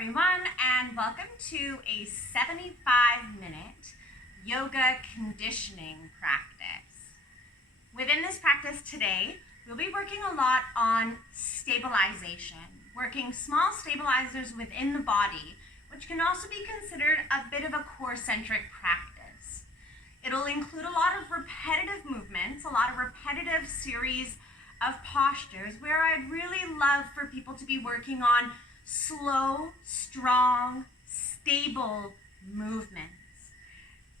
everyone, and welcome to a 75-minute yoga conditioning practice. Within this practice today, we'll be working a lot on stabilization, working small stabilizers within the body, which can also be considered a bit of a core-centric practice. It'll include a lot of repetitive movements, a lot of repetitive series of postures where I'd really love for people to be working on slow, strong, stable movements.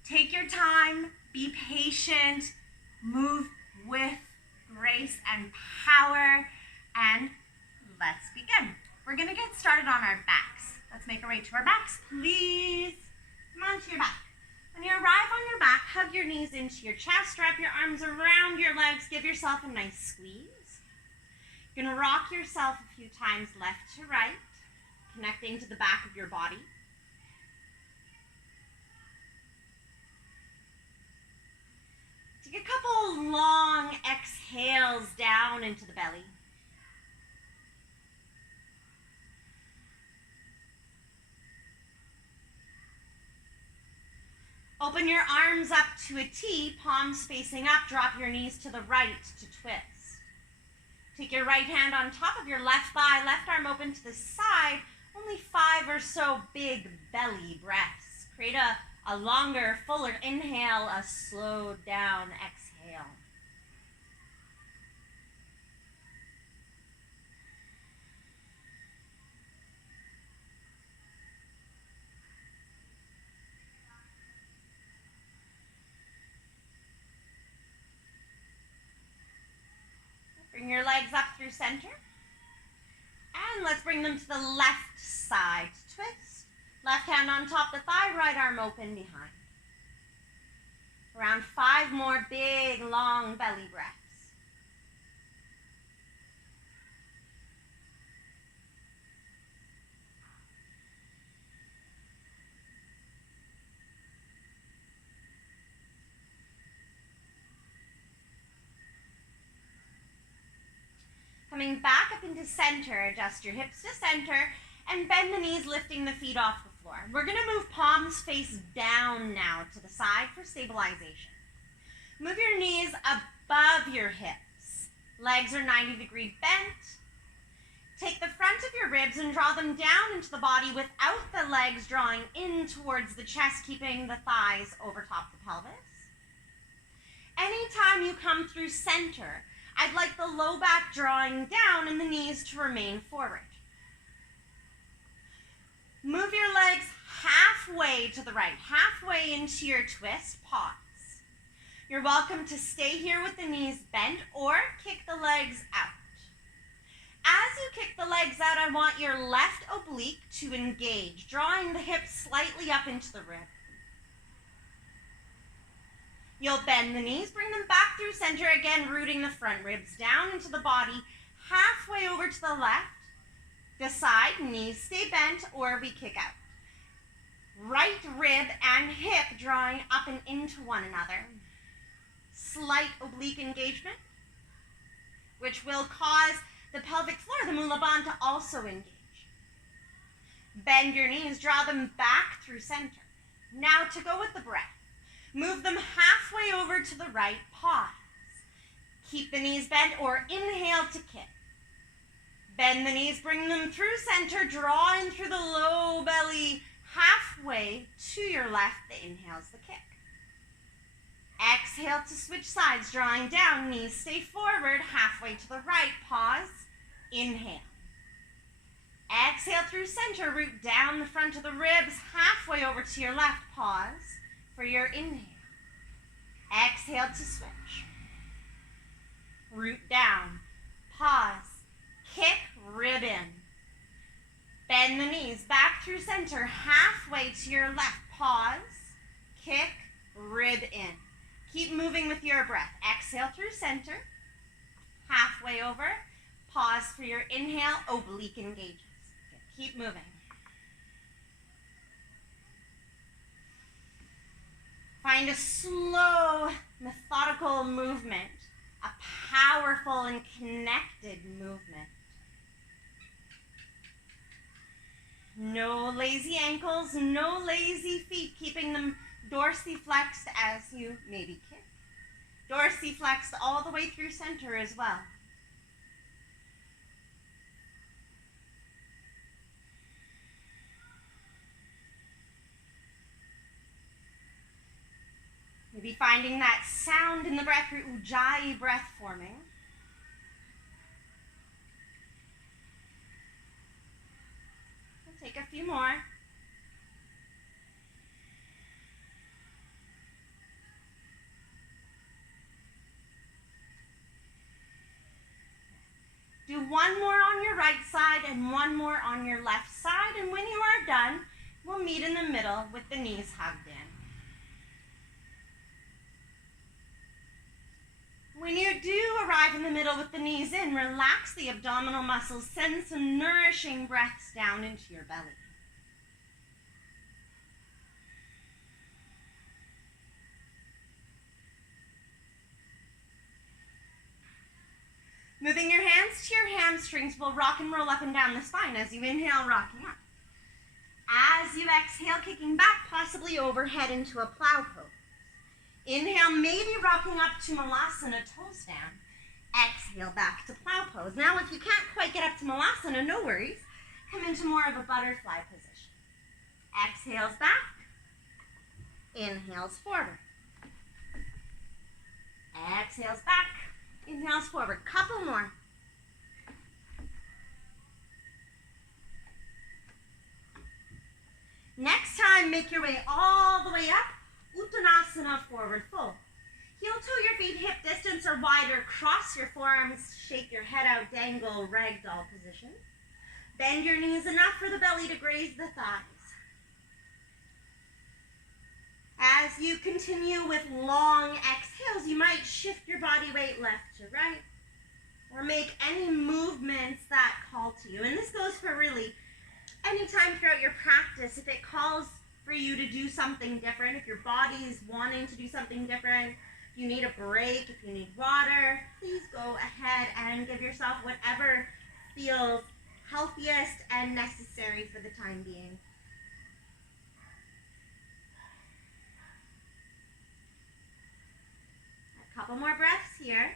Take your time, be patient, move with grace and power, and let's begin. We're gonna get started on our backs. Let's make our way to our backs, please. Come on to your back. When you arrive on your back, hug your knees into your chest, wrap your arms around your legs, give yourself a nice squeeze. You're gonna rock yourself a few times left to right, connecting to the back of your body. Take a couple long exhales down into the belly. Open your arms up to a T, palms facing up, drop your knees to the right to twist. Take your right hand on top of your left thigh, left arm open to the side, only 5 or so big belly breaths. Create a longer, fuller inhale, a slowed down exhale. Bring your legs up through center. And let's bring them to the left side. Twist. Left hand on top of the thigh, right arm open behind. Around 5 more big, long belly breaths. Coming back up into center, adjust your hips to center, and bend the knees, lifting the feet off the floor. We're going to move palms face down now to the side for stabilization. Move your knees above your hips. Legs are 90-degree bent. Take the front of your ribs and draw them down into the body without the legs drawing in towards the chest, keeping the thighs over top the pelvis. Anytime you come through center, I'd like the low back drawing down and the knees to remain forward. Move your legs halfway to the right, halfway into your twist, pause. You're welcome to stay here with the knees bent or kick the legs out. As you kick the legs out, I want your left oblique to engage, drawing the hips slightly up into the rib. You'll bend the knees, bring them back through center, again rooting the front ribs down into the body, halfway over to the left. Decide, knees stay bent or we kick out. Right rib and hip drawing up and into one another. Slight oblique engagement, which will cause the pelvic floor, the Mula Bandha, to also engage. Bend your knees, draw them back through center. Now to go with the breath. Move them halfway over to the right, pause. Keep the knees bent or inhale to kick. Bend the knees, bring them through center, draw in through the low belly, halfway to your left, the inhale's the kick. Exhale to switch sides, drawing down, knees stay forward, halfway to the right, pause, inhale. Exhale through center, root down the front of the ribs, halfway over to your left, pause. For your inhale. Exhale to switch. Root down. Pause. Kick, rib in. Bend the knees back through center, halfway to your left. Pause. Kick, rib in. Keep moving with your breath. Exhale through center. Halfway over. Pause for your inhale. Oblique engages. Keep moving. Find a slow, methodical movement, a powerful and connected movement. No lazy ankles, no lazy feet, keeping them dorsiflexed as you maybe kick. Dorsiflexed all the way through center as well. Maybe finding that sound in the breath, your ujjayi breath forming. We'll take a few more. Do one more on your right side and one more on your left side. And when you are done, we'll meet in the middle with the knees hugged in. When you do arrive in the middle with the knees in, relax the abdominal muscles. Send some nourishing breaths down into your belly. Moving your hands to your hamstrings, we'll rock and roll up and down the spine as you inhale, rocking up. As you exhale, kicking back, possibly overhead into a plow pose. Inhale, maybe rocking up to Malasana, toe stand. Exhale, back to plow pose. Now, if you can't quite get up to Malasana, no worries. Come into more of a butterfly position. Exhales back. Inhales forward. Exhales back. Inhales forward. Couple more. Next time, make your way all the way up. Uttanasana, forward fold. Heel toe your feet hip distance or wider. Cross your forearms. Shake your head out. Dangle ragdoll position. Bend your knees enough for the belly to graze the thighs. As you continue with long exhales, you might shift your body weight left to right or make any movements that call to you. And this goes for really any time throughout your practice. If it calls for you to do something different, if your body is wanting to do something different, if you need a break, if you need water, please go ahead and give yourself whatever feels healthiest and necessary for the time being. A couple more breaths here.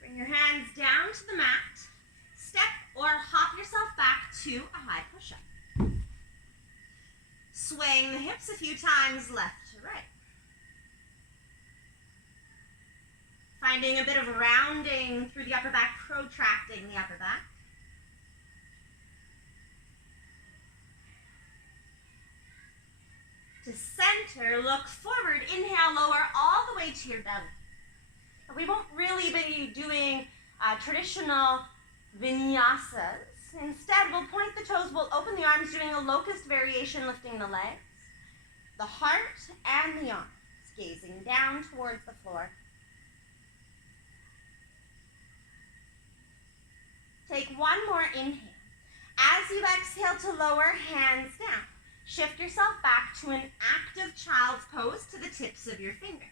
Bring your hands down to the mat. Step or hop yourself back to a high push-up. Swaying the hips a few times left to right. Finding a bit of rounding through the upper back, protracting the upper back. To center, look forward. Inhale, lower all the way to your belly. We won't really be doing traditional vinyasas. Instead, we'll point the toes, we'll open the arms, doing a locust variation, lifting the legs, the heart, and the arms, gazing down towards the floor. Take one more inhale. As you exhale to lower, hands down. Shift yourself back to an active child's pose to the tips of your fingers.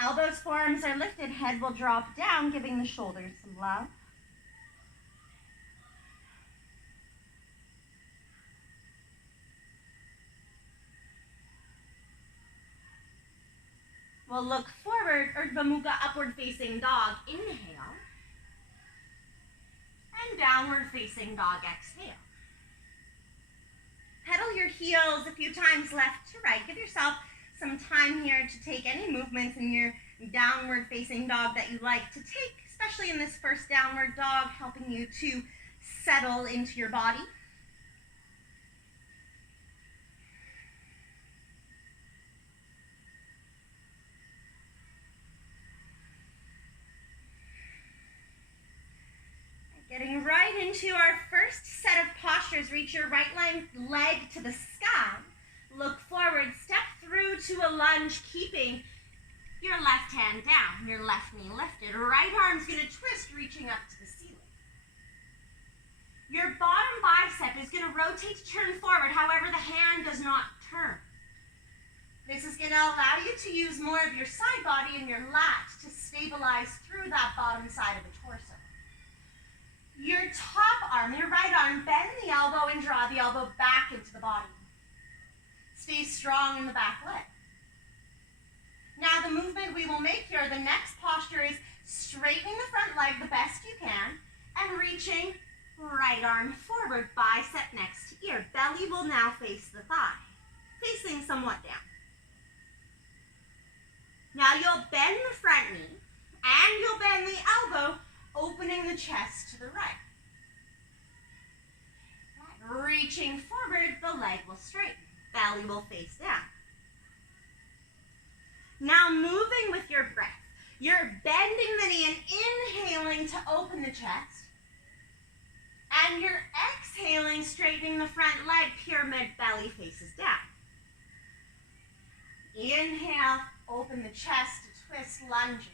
Elbows, forearms are lifted, head will drop down, giving the shoulders some love. We'll look forward, Urdhva Mukha, upward facing dog, inhale. And downward facing dog, exhale. Pedal your heels a few times left to right. Give yourself some time here to take any movements in your downward facing dog that you like to take, especially in this first downward dog, helping you to settle into your body. Getting right into our first set of postures. Reach your right leg to the sky. Look forward, step through to a lunge, keeping your left hand down, your left knee lifted. Right arm's gonna twist, reaching up to the ceiling. Your bottom bicep is gonna rotate to turn forward. However, the hand does not turn. This is going to allow you to use more of your side body and your lat to stabilize through that bottom side of the torso. Your top arm, your right arm, bend the elbow and draw the elbow back into the body. Stay strong in the back leg. Now the movement we will make here, the next posture is straightening the front leg the best you can and reaching right arm forward, bicep next to ear. Belly will now face the thigh, facing somewhat down. Now you'll bend the front knee and you'll bend the elbow, opening the chest to the right. Reaching forward, the leg will straighten. Belly will face down. Now moving with your breath. You're bending the knee and inhaling to open the chest. And you're exhaling, straightening the front leg, pyramid, belly faces down. Inhale, open the chest, twist, lunging.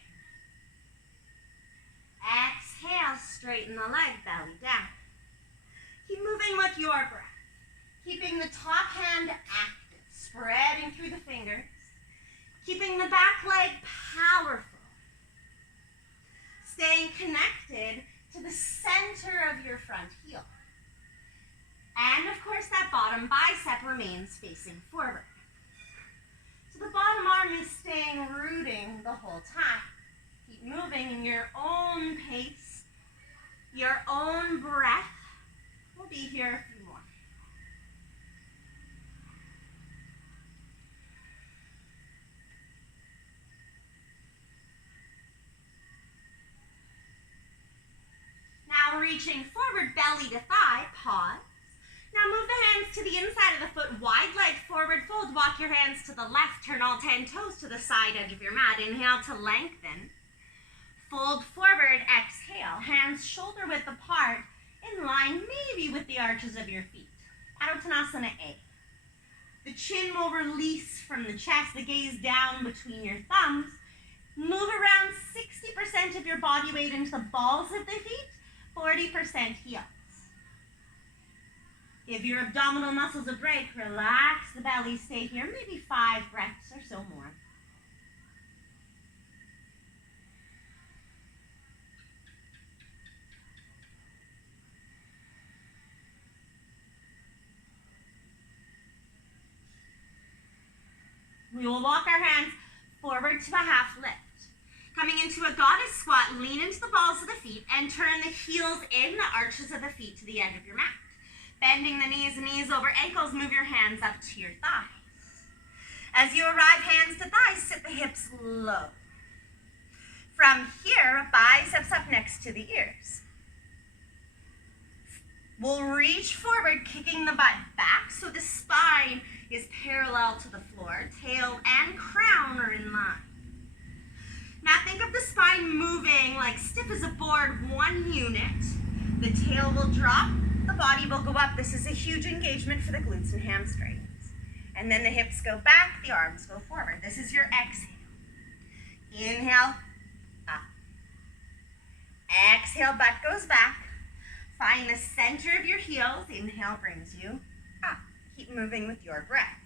Exhale, straighten the leg, belly down. Keep moving with your breath. Keeping the top hand active, spreading through the fingers. Keeping the back leg powerful. Staying connected to the center of your front heel. And of course that bottom bicep remains facing forward. So the bottom arm is staying rooting the whole time. Keep moving in your own pace, your own breath. We'll be here a few more. Now reaching forward, belly to thigh, pause. Now move the hands to the inside of the foot, wide leg forward fold, walk your hands to the left, turn all 10 toes to the side edge of your mat. Inhale to lengthen. Fold forward, exhale, hands shoulder width apart, in line maybe with the arches of your feet. Padottanasana A. The chin will release from the chest, the gaze down between your thumbs. Move around 60% of your body weight into the balls of the feet, 40% heels. Give your abdominal muscles a break, relax the belly, stay here, maybe 5 breaths or so more. We will walk our hands forward to a half lift. Coming into a goddess squat, lean into the balls of the feet and turn the heels in, the arches of the feet to the end of your mat. Bending the knees over ankles, move your hands up to your thighs. As you arrive hands to thighs, sit the hips low. From here, biceps up next to the ears. We'll reach forward, kicking the butt back so the spine is parallel to the floor. Tail and crown are in line. Now think of the spine moving like stiff as a board, one unit. The tail will drop, the body will go up. This is a huge engagement for the glutes and hamstrings. And then the hips go back, the arms go forward. This is your exhale. Inhale, up. Exhale, butt goes back. Find the center of your heels. Inhale brings you up. Keep moving with your breath.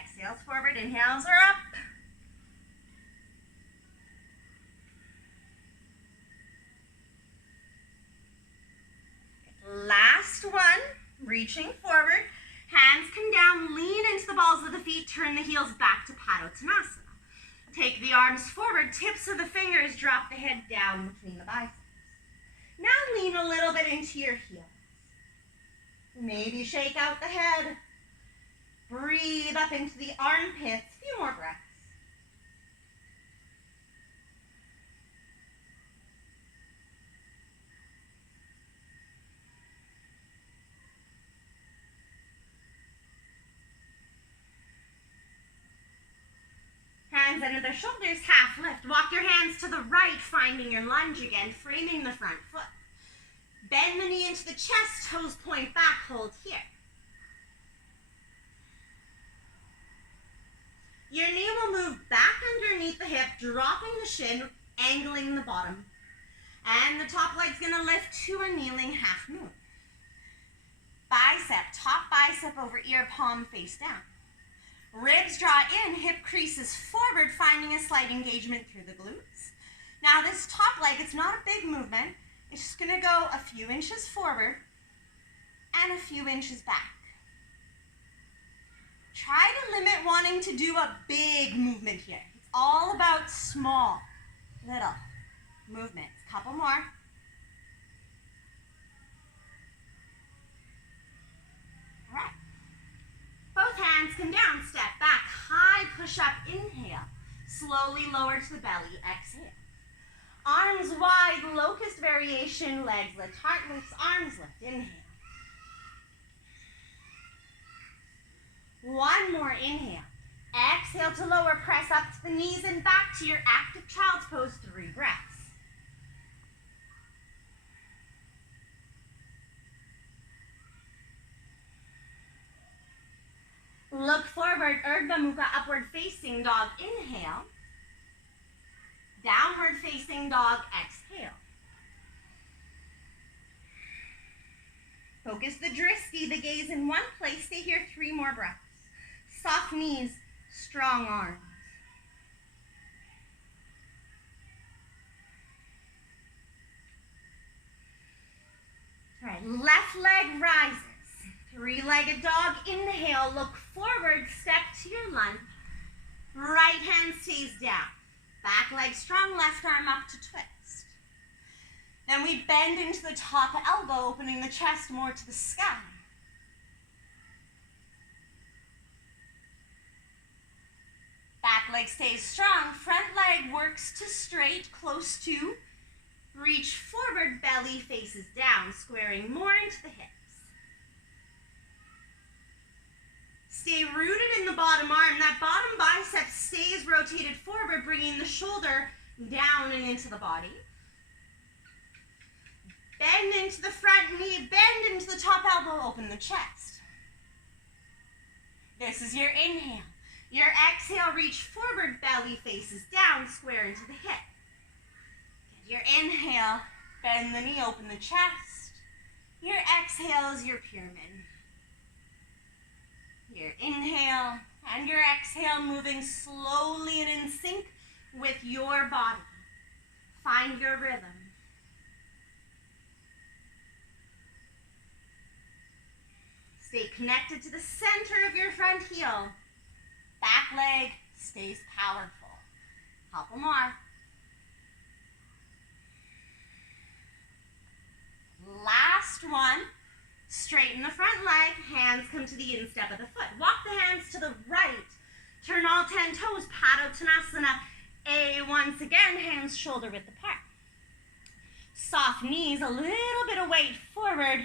Exhales forward, inhales are up. Last one, reaching forward. Hands come down, lean into the balls of the feet, turn the heels back to Padottanasana. Take the arms forward, tips of the fingers, drop the head down between the biceps. Now lean a little bit into your heels. Maybe shake out the head. Breathe up into the armpits. A few more breaths. Hands under the shoulders, half lift. Walk your hands to the right, finding your lunge again, framing the front foot. Bend the knee into the chest, toes point back, hold here. Your knee will move back underneath the hip, dropping the shin, angling the bottom. And the top leg's gonna lift to a kneeling half moon. Bicep bicep over ear, palm face down. Ribs draw in, hip creases forward, finding a slight engagement through the glutes. Now this top leg, it's not a big movement. It's just going to go a few inches forward and a few inches back. Try to limit wanting to do a big movement here. It's all about small, little movements. Couple more. All right. Both hands come down, step back, high push-up, inhale. Slowly lower to the belly, exhale. Arms wide, locust variation, legs lift, heart lifts, arms lift, inhale. One more, inhale. Exhale to lower, press up to the knees and back to your active child's pose, 3 breaths. Look forward, Urdhva Mukha, upward facing dog, inhale. Downward facing dog, exhale. Focus the drishti, the gaze in one place. Stay here 3 more breaths. Soft knees, strong arms. All right, left leg rises. 3-legged dog, inhale, look forward, step to your lunge. Right hand stays down. Back leg strong, left arm up to twist. Then we bend into the top elbow, opening the chest more to the sky. Back leg stays strong, front leg works to straight, close to. Reach forward, belly faces down, squaring more into the hips. Stay rooted in the bottom arm. That bottom bicep stays rotated forward, bringing the shoulder down and into the body. Bend into the front knee, bend into the top elbow, open the chest. This is your inhale. Your exhale, reach forward, belly faces down, square into the hip. Your inhale, bend the knee, open the chest. Your exhale is your pyramid. Your inhale and your exhale moving slowly and in sync with your body. Find your rhythm. Stay connected to the center of your front heel. Back leg stays powerful. Couple more. Last one. Straighten the front leg, hands come to the instep of the foot. Walk the hands to the right. Turn all 10 toes, Padottanasana. Once again, hands shoulder width apart. Soft knees, a little bit of weight forward.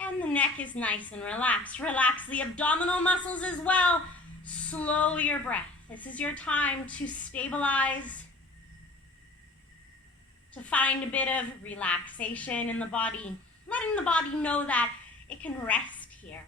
And the neck is nice and relaxed. Relax the abdominal muscles as well. Slow your breath. This is your time to stabilize, to find a bit of relaxation in the body. Letting the body know that it can rest here.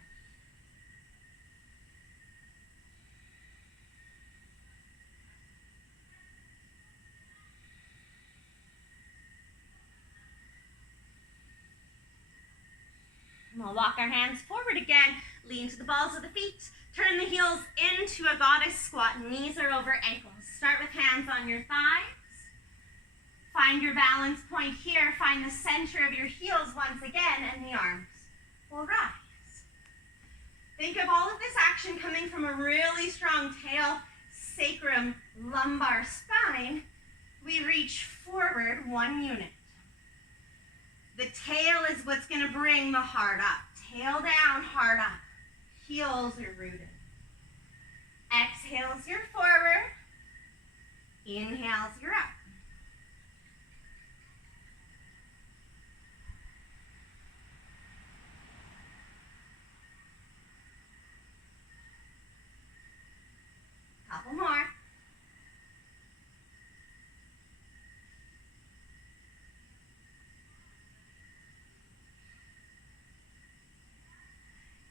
And we'll walk our hands forward again. Lean to the balls of the feet. Turn the heels into a goddess squat. Knees are over ankles. Start with hands on your thighs. Find your balance point here. Find the center of your heels once again, and the arms will rise. Think of all of this action coming from a really strong tail, sacrum, lumbar spine. We reach forward 1 unit. The tail is what's going to bring the heart up. Tail down, heart up. Heels are rooted. Exhales, you're forward. Inhales, you're up. Couple more.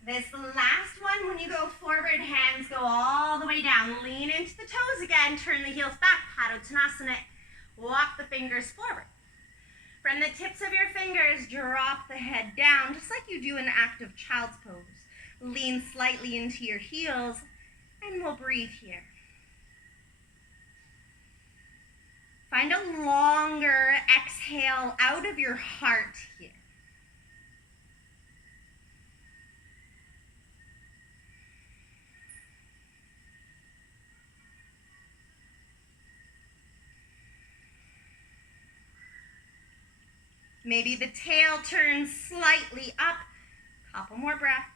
This last one, when you go forward, hands go all the way down. Lean into the toes again. Turn the heels back. Padottanasana. Walk the fingers forward. From the tips of your fingers, drop the head down, just like you do in active child's pose. Lean slightly into your heels, and we'll breathe here. Find a longer exhale out of your heart here. Maybe the tail turns slightly up. Couple more breaths.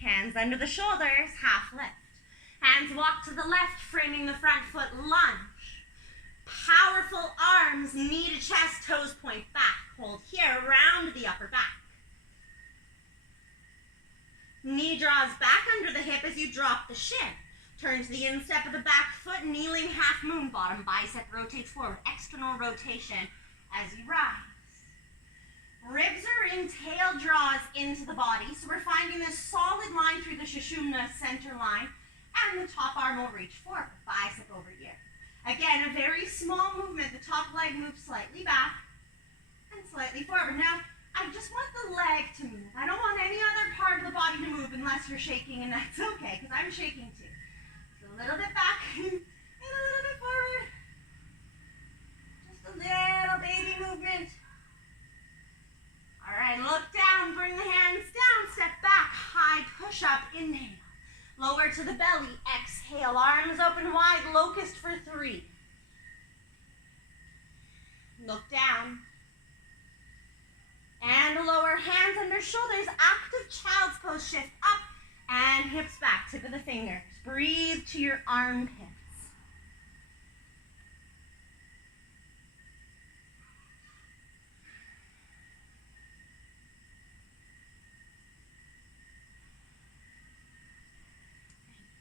Hands under the shoulders, half lift. Hands walk to the left, framing the front foot, lunge. Powerful arms, knee to chest, toes point back. Hold here, around the upper back. Knee draws back under the hip as you drop the shin. Turn to the instep of the back foot, kneeling half moon, bottom bicep rotates forward, external rotation as you rise. Ribs are in, tail draws into the body, so we're finding this solid line through the Sushumna center line, and the top arm will reach forward, bicep over ear. Again, a very small movement. The top leg moves slightly back and slightly forward. Now, I just want the leg to move. I don't want any other part of the body to move unless you're shaking, and that's okay, because I'm shaking too. So a little bit back and a little bit forward. Just a little baby movement. All right, look down, bring the hands down, step back, high push-up, inhale. Lower to the belly, exhale, arms open wide, locust for 3. Look down. And lower, hands under shoulders, active child's pose, shift up, and hips back, tip of the fingers. Breathe to your armpits.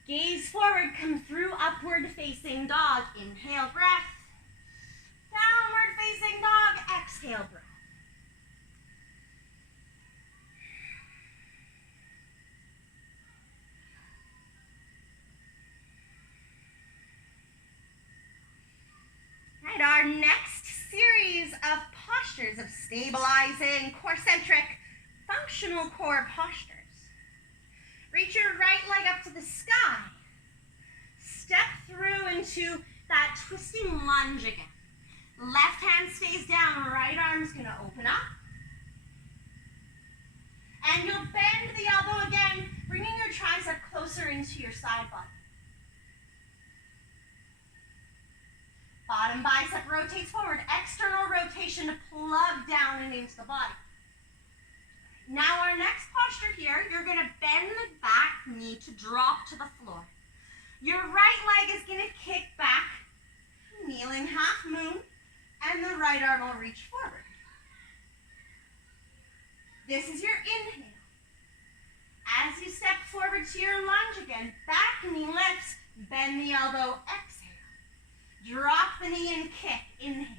Gaze forward, come through upward facing dog. Inhale, breath. Downward facing dog, exhale, breath. Right, our next series of postures of stabilizing, core-centric, functional core postures. Reach your right leg up to the sky. Step through into that twisting lunge again. Left hand stays down, right arm's gonna open up. And you'll bend the elbow again, bringing your tricep closer into your side body. Bottom bicep rotates forward, external rotation to plug down and into the body. Now our next posture here, you're gonna bend the back knee to drop to the floor. Your right leg is gonna kick back, kneeling half moon, and the right arm will reach forward. This is your inhale. As you step forward to your lunge again, back knee lifts, bend the elbow, exhale. Drop the knee and kick, inhale.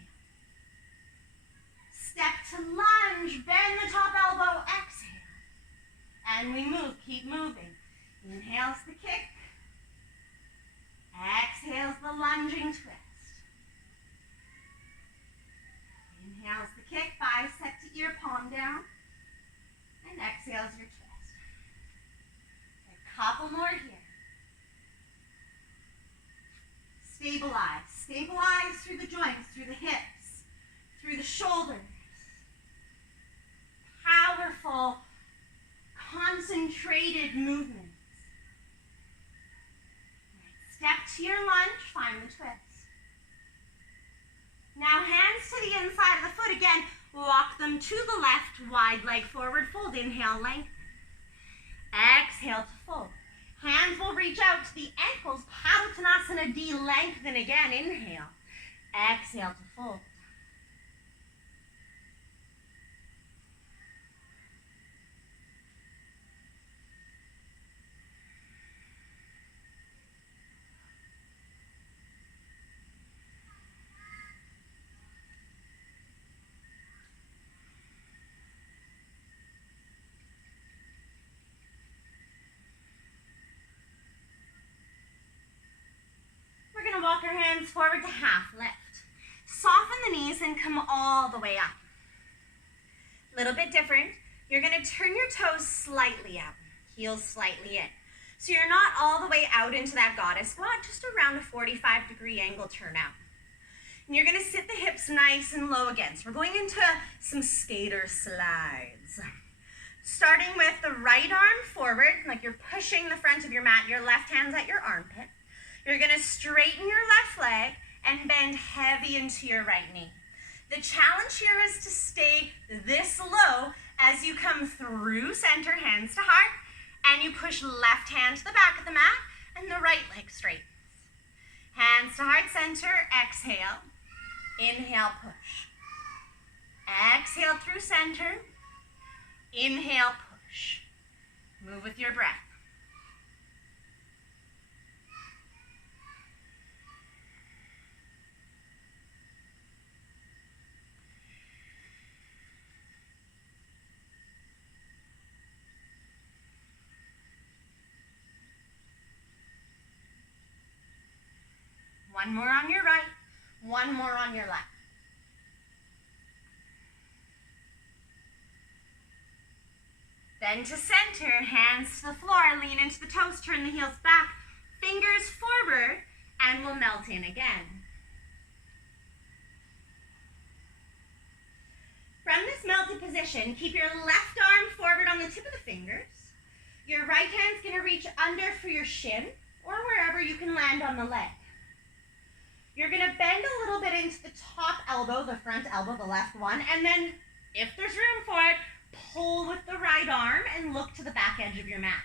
Step to lunge, bend the top elbow, exhale. And we move, keep moving. Inhales the kick. Exhales the lunging twist. Inhales the kick, bicep to ear, palm down. And exhales your twist. A couple more here. Stabilize. Stabilize through the joints, through the hips, through the shoulders. Powerful, concentrated movements. Step to your lunge, find the twist. Now hands to the inside of the foot again. Walk them to the left, wide leg forward, fold, inhale, lengthen. Exhale to fold. Hands will reach out to the ankles, Padottanasana D, lengthen again, inhale. Exhale to fold. walk our hands forward to half lift. Soften the knees and come all the way up. A little bit different. You're going to turn your toes slightly out, heels slightly in. So you're not all the way out into that goddess squat, just around a 45-degree angle turn out. And you're going to sit the hips nice and low again. So we're going into some skater slides. Starting with the right arm forward, like you're pushing the front of your mat, your left hand's at your armpit. You're going to straighten your left leg and bend heavy into your right knee. The challenge here is to stay this low as you come through center, hands to heart, and you push left hand to the back of the mat and the right leg straightens. Hands to heart center, exhale. Inhale, push. Exhale through center. Inhale, push. Move with your breath. One more on your right, one more on your left. Then to center, hands to the floor, lean into the toes, turn the heels back, fingers forward, and we'll melt in again. From this melted position, keep your left arm forward on the tip of the fingers. Your right hand's gonna reach under for your shin, or wherever you can land on the leg. You're gonna bend a little bit into the top elbow, the front elbow, the left one, and then, if there's room for it, pull with the right arm and look to the back edge of your mat.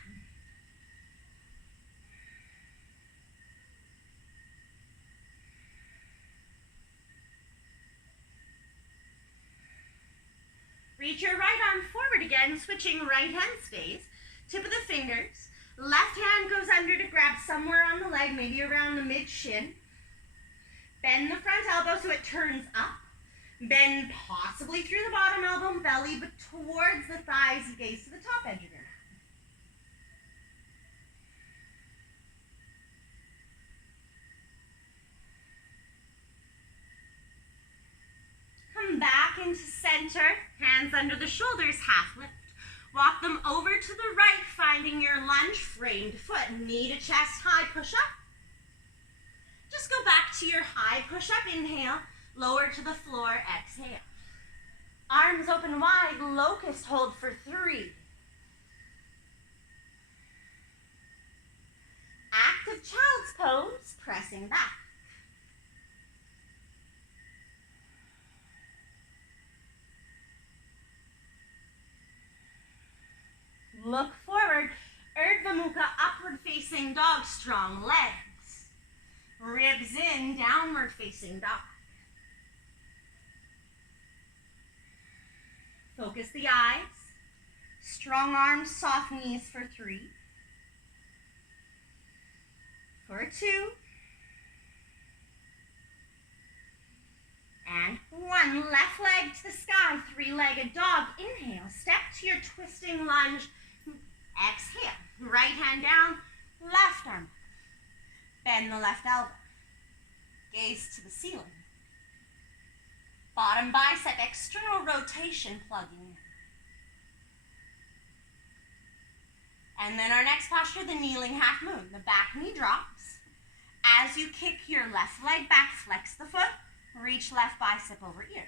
Reach your right arm forward again, switching right hand stays, tip of the fingers, left hand goes under to grab somewhere on the leg, maybe around the mid-shin. Bend the front elbow so it turns up. Bend possibly through the bottom elbow and belly, but towards the thighs, gaze to the top edge of your mat. Come back into center, hands under the shoulders, half lift. Walk them over to the right, finding your lunge, framed foot, knee to chest, high push up. Just go back to your high push-up, inhale, lower to the floor, exhale. Arms open wide, locust hold for 3. Active child's pose, pressing back. Look forward, Urdhva Mukha, upward facing dog, strong legs. Ribs in, downward facing dog. Focus the eyes. Strong arms, soft knees for 3. For 2. And 1. Left leg to the sky, 3-legged dog. Inhale, step to your twisting lunge. Exhale, right hand down, left arm. Bend the left elbow. Gaze to the ceiling. Bottom bicep, external rotation plugging in. And then our next posture, the kneeling half moon. The back knee drops. As you kick your left leg back, flex the foot, reach left bicep over ear.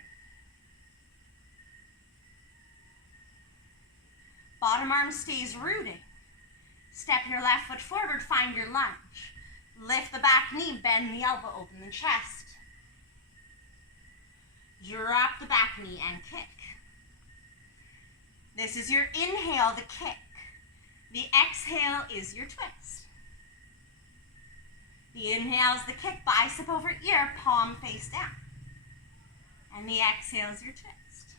Bottom arm stays rooted. Step your left foot forward, find your lunge. Lift the back knee, bend the elbow, open the chest. Drop the back knee and kick. This is your inhale, the kick. The exhale is your twist. The inhale is the kick, bicep over ear, palm face down. And the exhale is your twist.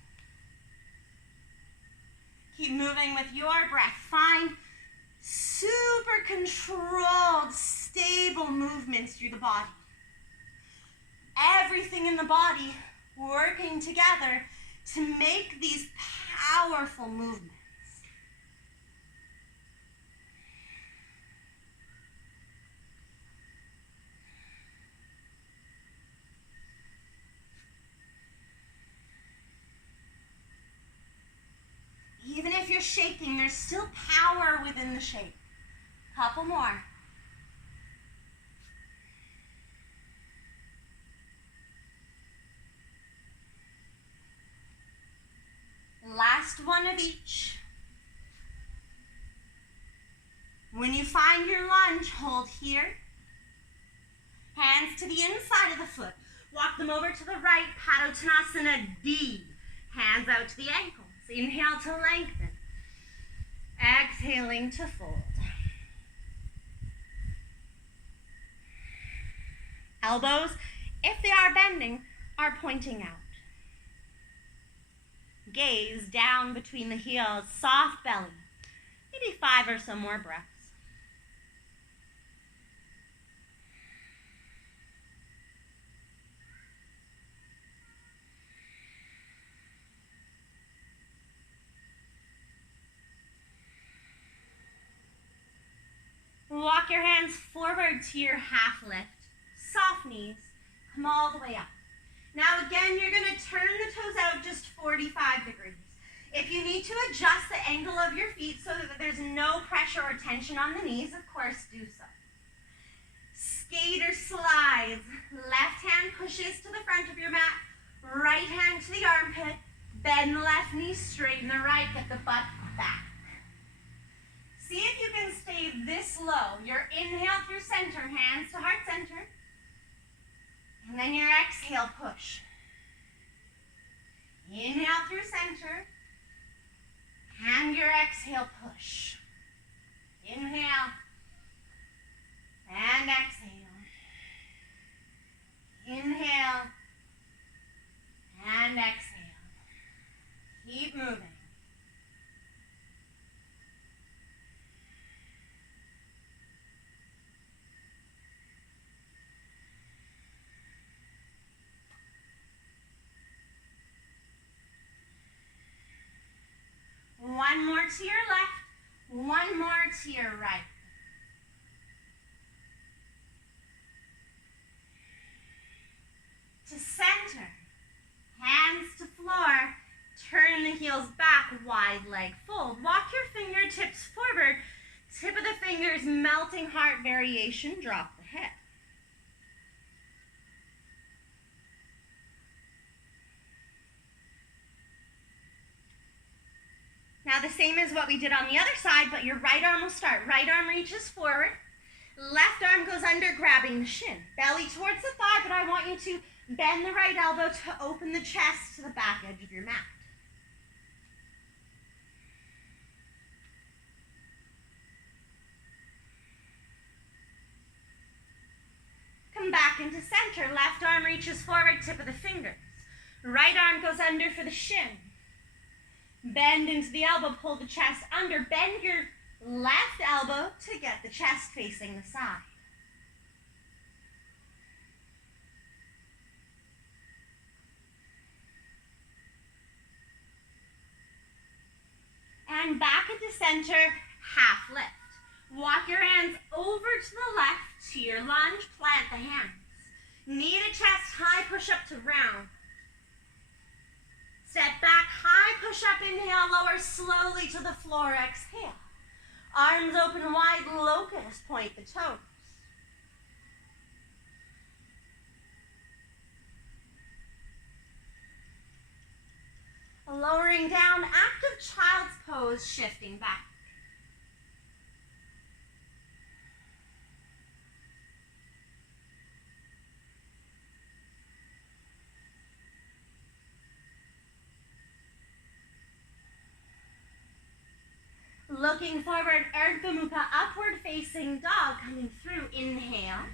Keep moving with your breath. Find super controlled, stable movements through the body. Everything in the body working together to make these powerful movements. shaking, there's still power within the shape. Couple more. Last one of each. When you find your lunge, hold here. Hands to the inside of the foot. Walk them over to the right, Padottanasana D. Hands out to the ankles. Inhale to lengthen. Exhaling to fold. Elbows, if they are bending, are pointing out. Gaze down between the heels, soft belly. Maybe 5 or so more breaths. Walk your hands forward to your half lift. Soft knees. Come all the way up. Now again, you're going to turn the toes out just 45 degrees. If you need to adjust the angle of your feet so that there's no pressure or tension on the knees, of course, do so. Skater slides. Left hand pushes to the front of your mat. Right hand to the armpit. Bend the left knee, straighten the right, get the butt back. See if you can stay this low. Your inhale through center, hands to heart center. And then your exhale, push. Inhale through center. And your exhale, push. Inhale. And exhale. Inhale. And exhale. Keep moving. One more to your left, one more to your right. To center, hands to floor, turn the heels back, wide leg fold. Walk your fingertips forward, tip of the fingers, melting heart variation, drop the head. Now the same as what we did on the other side, but your right arm will start. Right arm reaches forward. Left arm goes under, grabbing the shin. Belly towards the thigh, but I want you to bend the right elbow to open the chest to the back edge of your mat. Come back into center. Left arm reaches forward, tip of the fingers. Right arm goes under for the shin. Bend into the elbow, pull the chest under. Bend your left elbow to get the chest facing the side. And back into center, half lift. Walk your hands over to the left to your lunge, plant the hands. Knee to chest, high push up to round. Step back, high push up, inhale, lower slowly to the floor, exhale. Arms open wide, locust, point the toes. Lowering down, active child's pose, shifting back. Looking forward, Urdhva Mukha, upward facing dog, coming through, inhale.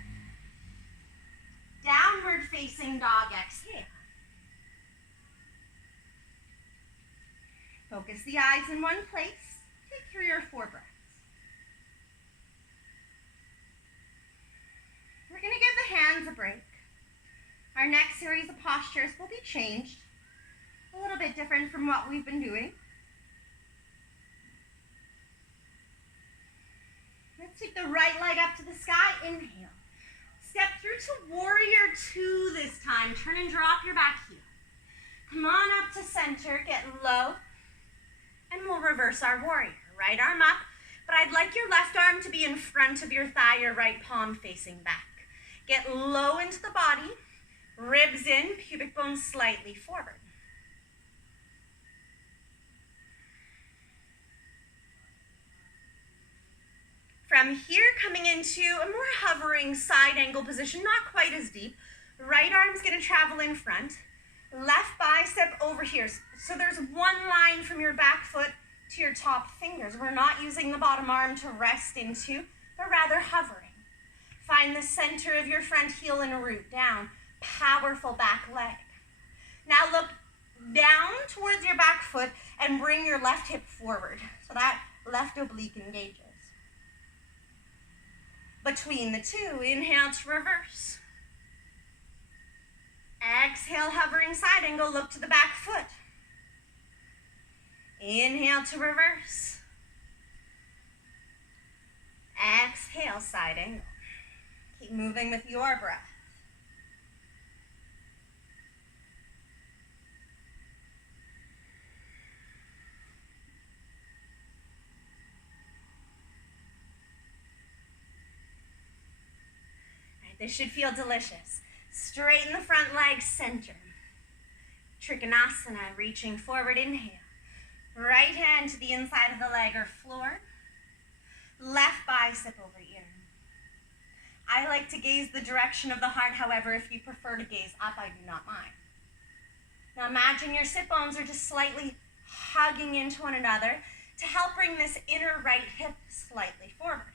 Downward facing dog, exhale. Focus the eyes in one place. Take 3 or 4 breaths. We're going to give the hands a break. Our next series of postures will be changed. A little bit different from what we've been doing. Let's take the right leg up to the sky. Inhale. Step through to warrior 2 this time. Turn and drop your back heel. Come on up to center. Get low. And we'll reverse our warrior. Right arm up, but I'd like your left arm to be in front of your thigh, your right palm facing back. Get low into the body, ribs in, pubic bones slightly forward. From here, coming into a more hovering side angle position, not quite as deep. Right arm's gonna travel in front. Left bicep over here. So there's one line from your back foot to your top fingers. We're not using the bottom arm to rest into, but rather hovering. Find the center of your front heel and root down. Powerful back leg. Now look down towards your back foot and bring your left hip forward. So that left oblique engages. Between the two, inhale to reverse. Exhale, hovering side angle, look to the back foot. Inhale to reverse. Exhale, side angle. Keep moving with your breath. This should feel delicious. Straighten the front leg, center. Trikonasana, reaching forward, inhale. Right hand to the inside of the leg or floor. Left bicep over ear. I like to gaze the direction of the heart, however, if you prefer to gaze up, I do not mind. Now imagine your sit bones are just slightly hugging into one another to help bring this inner right hip slightly forward.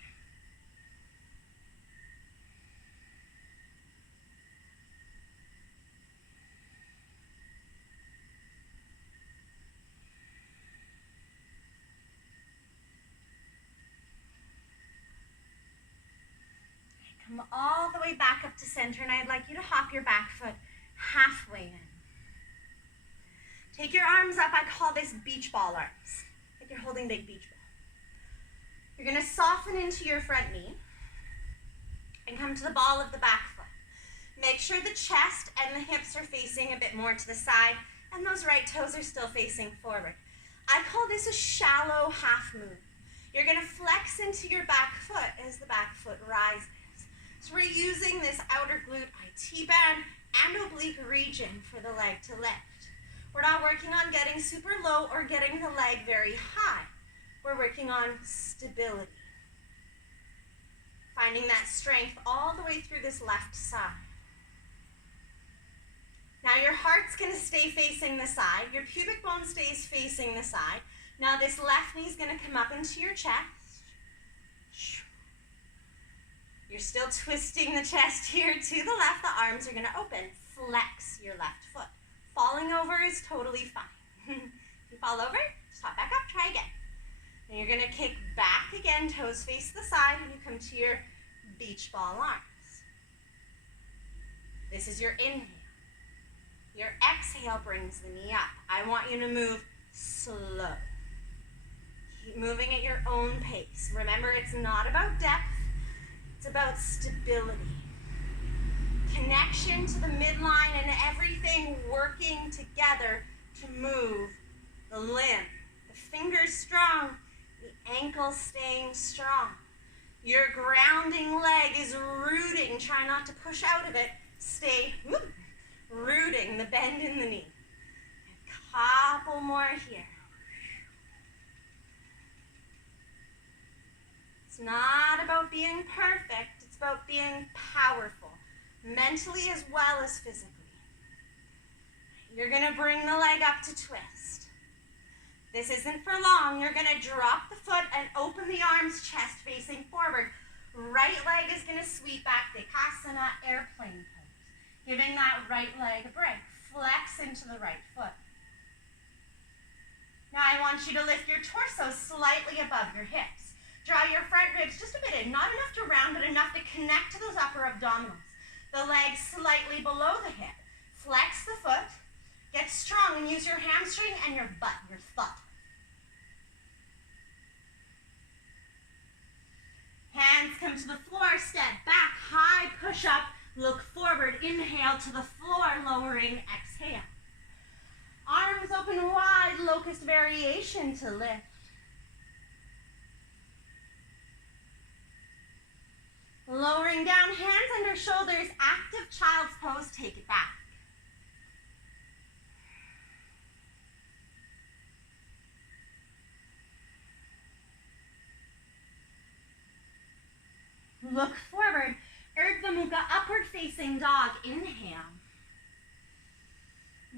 Come all the way back up to center, and I'd like you to hop your back foot halfway in. Take your arms up. I call this beach ball arms, like you're holding a big beach ball. You're going to soften into your front knee and come to the ball of the back foot. Make sure the chest and the hips are facing a bit more to the side, and those right toes are still facing forward. I call this a shallow half moon. You're going to flex into your back foot as the back foot rises. So we're using this outer glute IT band and oblique region for the leg to lift. We're not working on getting super low or getting the leg very high. We're working on stability. Finding that strength all the way through this left side. Now your heart's going to stay facing the side. Your pubic bone stays facing the side. Now this left knee is going to come up into your chest. You're still twisting the chest here to the left. The arms are going to open. Flex your left foot. Falling over is totally fine. If you fall over, just hop back up. Try again. And you're going to kick back again. Toes face the side. And you come to your beach ball arms. This is your inhale. Your exhale brings the knee up. I want you to move slow. Keep moving at your own pace. Remember, it's not about depth. It's about stability. Connection to the midline and everything working together to move the limb. The fingers strong, the ankle staying strong. Your grounding leg is rooting. Try not to push out of it. Stay rooting the bend in the knee. A couple more here. It's not about being perfect, it's about being powerful, mentally as well as physically. You're going to bring the leg up to twist. This isn't for long. You're going to drop the foot and open the arms, chest facing forward. Right leg is going to sweep back, Vikasana, airplane pose, giving that right leg a break. Flex into the right foot. Now I want you to lift your torso slightly above your hips. Draw your front ribs just a bit in, not enough to round, but enough to connect to those upper abdominals. The legs slightly below the hip. Flex the foot, get strong, and use your hamstring and your butt, your thought. Hands come to the floor, step back, high push up, look forward, inhale to the floor, lowering, exhale. Arms open wide, locust variation to lift. Lowering down, hands under shoulders, active child's pose, take it back. Look forward, Urdhva Mukha, upward facing dog, inhale.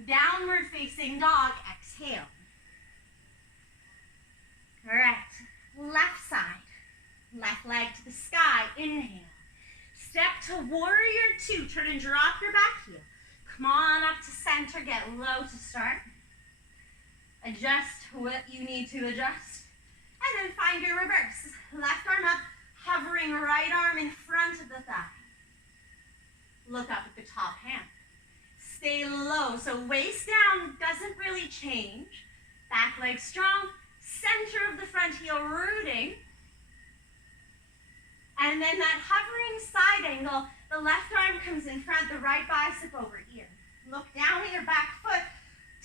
Downward facing dog, exhale. Correct. Left side. Left leg to the sky, inhale. Step to warrior two, turn and drop your back heel. Come on up to center, get low to start. Adjust what you need to adjust. And then find your reverse. Left arm up, hovering right arm in front of the thigh. Look up at the top hand. Stay low, so waist down doesn't really change. Back leg strong, center of the front heel rooting. And then that hovering side angle, the left arm comes in front, the right bicep over ear. Look down at your back foot.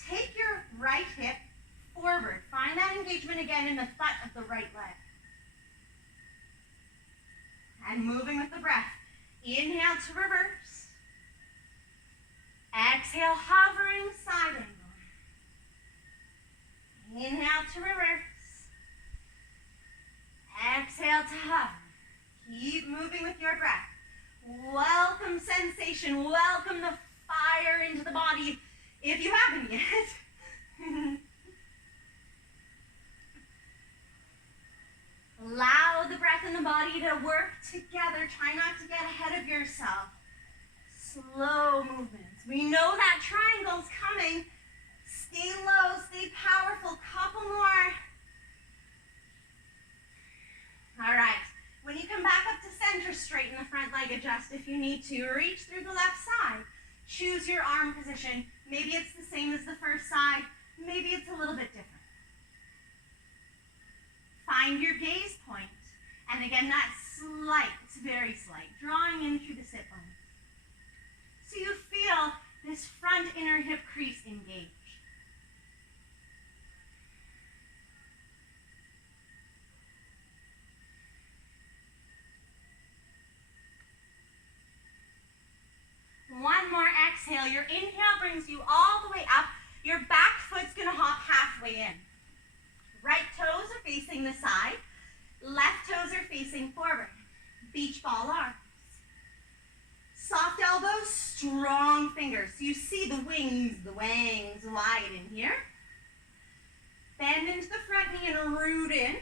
Take your right hip forward. Find that engagement again in the butt of the right leg. And moving with the breath. Inhale to reverse. Exhale, hovering side angle. Inhale to reverse. Exhale to hover. Keep moving with your breath. Welcome sensation. Welcome the fire into the body if you haven't yet. Allow the breath and the body to work together. Try not to get ahead of yourself. Slow movements. We know that triangle's coming. Stay low, stay powerful. Couple more. All right. When you come back up to center, straighten the front leg, adjust if you need to. Reach through the left side. Choose your arm position. Maybe it's the same as the first side. Maybe it's a little bit different. Find your gaze point. And again, that's slight. It's very slight. Drawing in through the sit bones. So you feel this front inner hip crease engaged. One more exhale. Your inhale brings you all the way up. Your back foot's going to hop halfway in. Right toes are facing the side. Left toes are facing forward. Beach ball arms. Soft elbows, strong fingers. So you see the wings wide in here. Bend into the front knee and root in.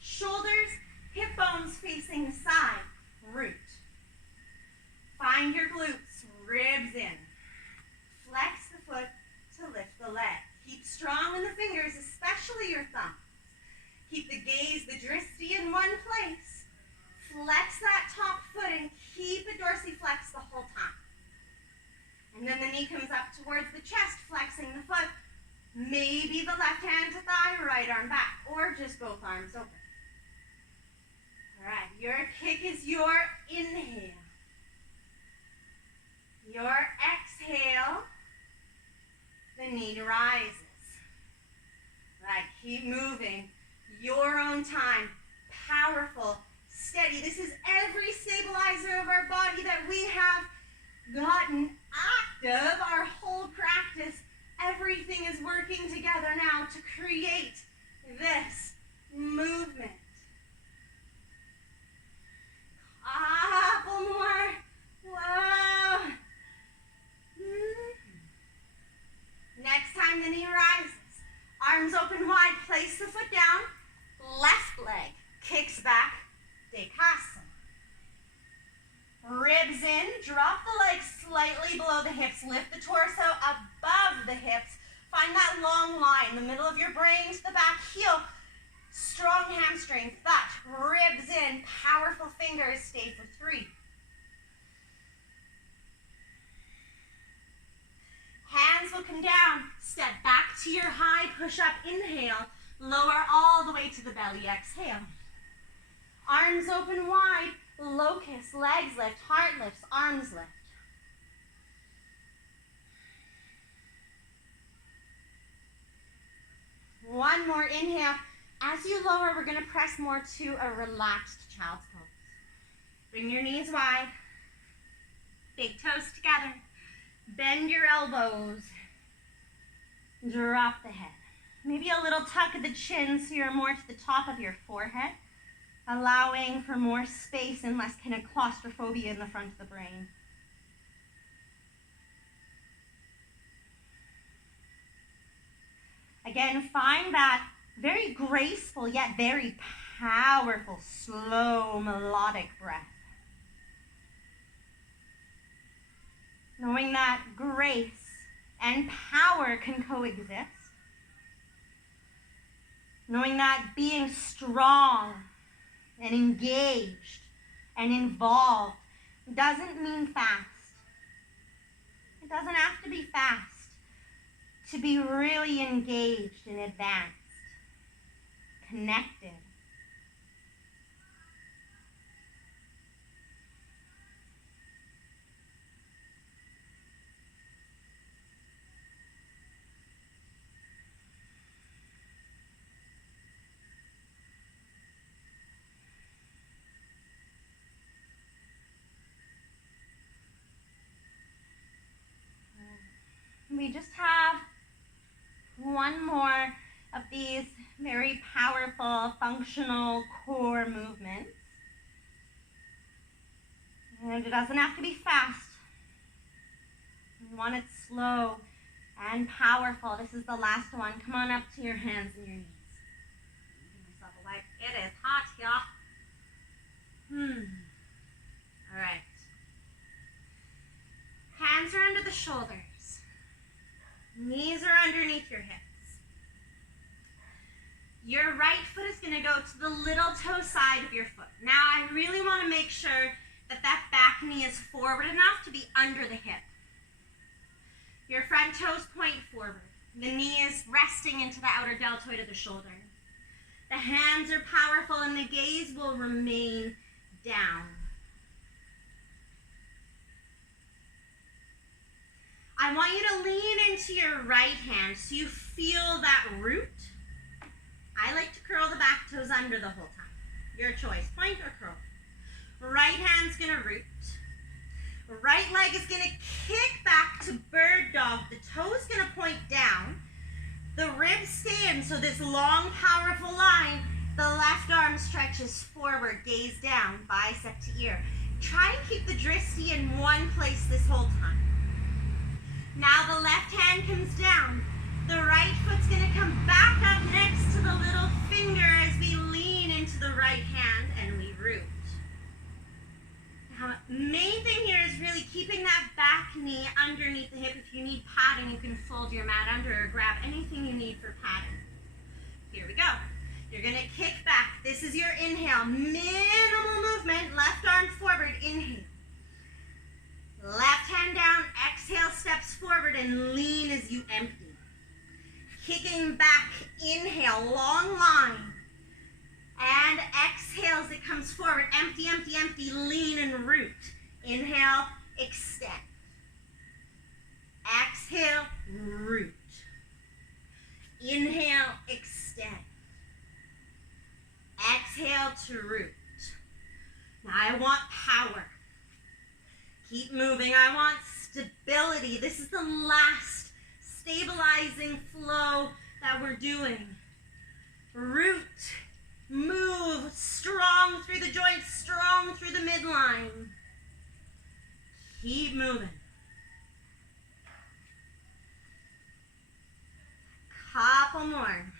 Shoulders, hip bones facing the side. Root. Find your glutes, ribs in. Flex the foot to lift the leg. Keep strong in the fingers, especially your thumbs. Keep the gaze, the drishti in one place. Flex that top foot and keep it dorsiflex the whole time. And then the knee comes up towards the chest, flexing the foot. Maybe the left hand to thigh, right arm back, or just both arms open. All right, your kick is your inhale. Your exhale, the knee rises. Right, keep moving. Your own time, powerful, steady. This is every stabilizer of our body that we have gotten active our whole practice. Everything is working together now to create this movement. Couple more. Whoa. Next time the knee rises. Arms open wide, place the foot down. Left leg kicks back, Dekasana. Ribs in, drop the legs slightly below the hips. Lift the torso above the hips. Find that long line, the middle of your brain to the back heel. Strong hamstring, thud, ribs in, powerful fingers, stay for 3. Hands will come down, step back to your high push-up, inhale, lower all the way to the belly, exhale. Arms open wide, locust, legs lift, heart lifts, arms lift. One more inhale. As you lower, we're going to press more to a relaxed child's pose. Bring your knees wide. Big toes together. Bend your elbows. Drop the head. Maybe a little tuck of the chin so you're more to the top of your forehead, allowing for more space and less kind of claustrophobia in the front of the brain. Again, find that very graceful yet very powerful, slow, melodic breath. Knowing that grace and power can coexist. Knowing that being strong and engaged and involved doesn't mean fast. It doesn't have to be fast to be really engaged and advanced, connected. We just have one more of these very powerful, functional core movements. And it doesn't have to be fast. We want it slow and powerful. This is the last one. Come on up to your hands and your knees. Give myself a wipe. It is hot, y'all. All right. Hands are under the shoulders. Knees are underneath your hips. Your right foot is going to go to the little toe side of your foot. Now, I really want to make sure that that back knee is forward enough to be under the hip. Your front toes point forward. The knee is resting into the outer deltoid of the shoulder. The hands are powerful and the gaze will remain down. I want you to lean into your right hand so you feel that root. I like to curl the back toes under the whole time. Your choice, point or curl. Right hand's gonna root. Right leg is gonna kick back to bird dog. The toe's gonna point down. The ribs stay in, so this long, powerful line. The left arm stretches forward, gaze down, bicep to ear. Try and keep the drishti in one place this whole time. Now the left hand comes down. The right foot's gonna come back up next to the little finger as we lean into the right hand and we root. Now, main thing here is really keeping that back knee underneath the hip. If you need padding, you can fold your mat under or grab anything you need for padding. Here we go. You're gonna kick back. This is your inhale. Minimal movement, left arm forward, inhale. Left hand down, exhale, steps forward and lean as you empty. Kicking back, inhale, long line. And exhale as it comes forward, empty, empty, empty, lean and root. Inhale, extend. Exhale, root. Inhale, extend. Exhale to root. Now I want power. Keep moving. I want stability. This is the last stabilizing flow that we're doing. Root, move, strong through the joints, strong through the midline. Keep moving. Couple more.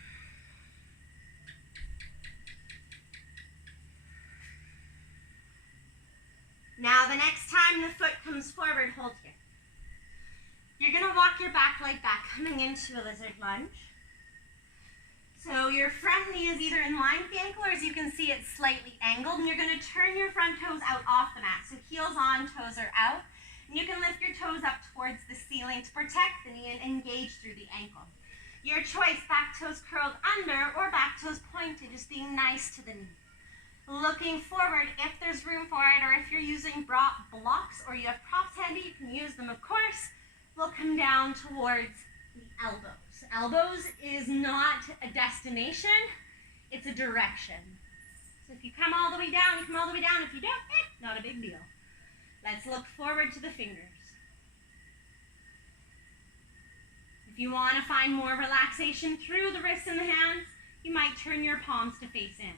Now the next time the foot comes forward, hold here. You're going to walk your back leg back, coming into a lizard lunge. So your front knee is either in line with the ankle, or as you can see, it's slightly angled, and you're going to turn your front toes out off the mat. So heels on, toes are out. And you can lift your toes up towards the ceiling to protect the knee and engage through the ankle. Your choice, back toes curled under or back toes pointed, just being nice to the knee. Looking forward if there's room for it, or if you're using blocks or you have props handy, you can use them, of course. We'll come down towards the elbows. Elbows is not a destination, it's a direction. So if you come all the way down, you come all the way down. If you don't, not a big deal. Let's look forward to the fingers. If you want to find more relaxation through the wrists and the hands, you might turn your palms to face in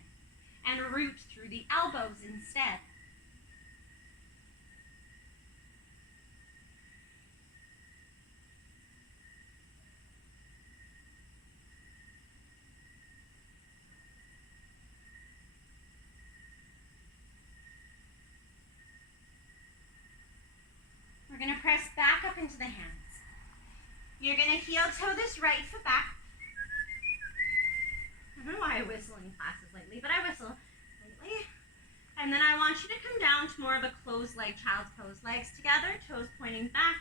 and root through the elbows instead. We're going to press back up into the hands. You're going to heel toe this right foot back. I don't know why I whistle in classes lately, but I whistle lately. And then I want you to come down to more of a closed leg, child's pose. Legs together, toes pointing back,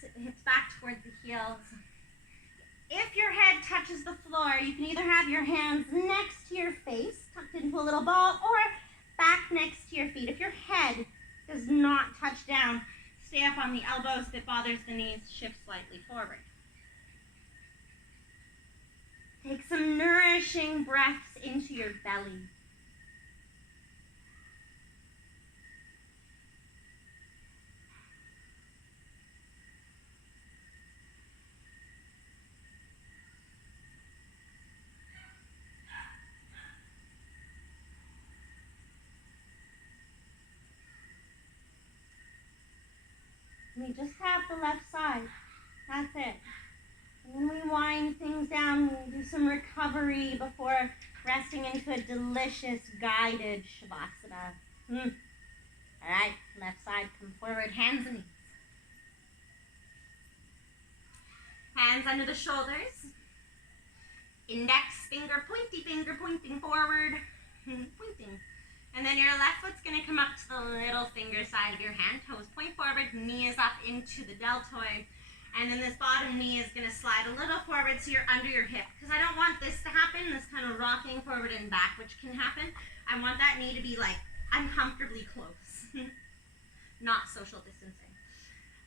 hips back towards the heels. If your head touches the floor, you can either have your hands next to your face, tucked into a little ball, or back next to your feet. If your head does not touch down, stay up on the elbows. If it bothers the knees, shift slightly forward. Take some nourishing breaths into your belly. We just have the left side. That's it. And then we wind things down. We do some recovery before resting into a delicious guided Shavasana. All right, left side, come forward, hands and knees. Hands under the shoulders. Index finger pointing forward, pointing. And then your left foot's going to come up to the little finger side of your hand. Toes point forward, knees up into the deltoid. And then this bottom knee is going to slide a little forward so you're under your hip. Because I don't want this to happen, this kind of rocking forward and back, which can happen. I want that knee to be like uncomfortably close. Not social distancing.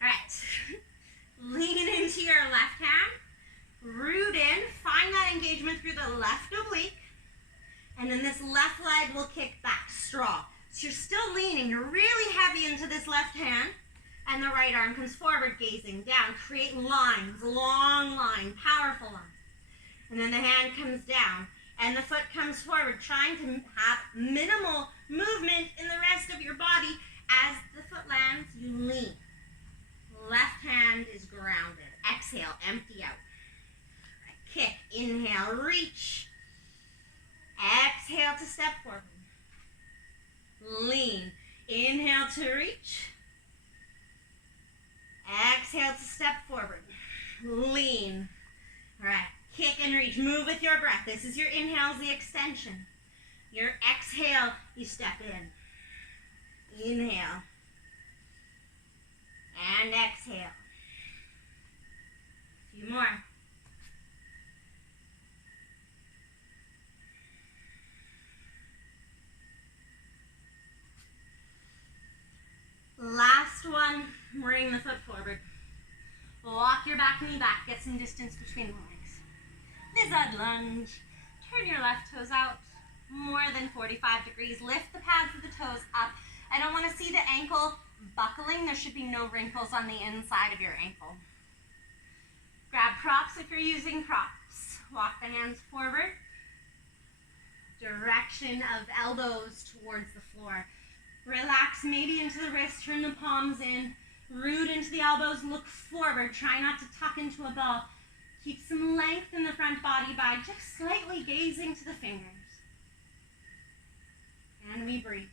All right. Lean into your left hand. Root in. Find that engagement through the left oblique. And then this left leg will kick back, strong. So you're still leaning, you're really heavy into this left hand, and the right arm comes forward, gazing down. Create lines, long line, powerful line. And then the hand comes down, and the foot comes forward, trying to have minimal movement in the rest of your body. As the foot lands, you lean. Left hand is grounded. Exhale, empty out. Kick, inhale, reach. Exhale to step forward. Lean. Inhale to reach. Exhale to step forward. Lean. All right. Kick and reach. Move with your breath. This is your inhale, the extension. Your exhale, you step in. Inhale. And exhale. A few more. Last one, bring the foot forward. Walk your back knee back, get some distance between the legs. Lizard lunge. Turn your left toes out more than 45 degrees. Lift the pads of the toes up. I don't want to see the ankle buckling. There should be no wrinkles on the inside of your ankle. Grab props if you're using props. Walk the hands forward. Direction of elbows towards the floor. Relax maybe into the wrists, turn the palms in, root into the elbows, look forward. Try not to tuck into a ball. Keep some length in the front body by just slightly gazing to the fingers. And we breathe.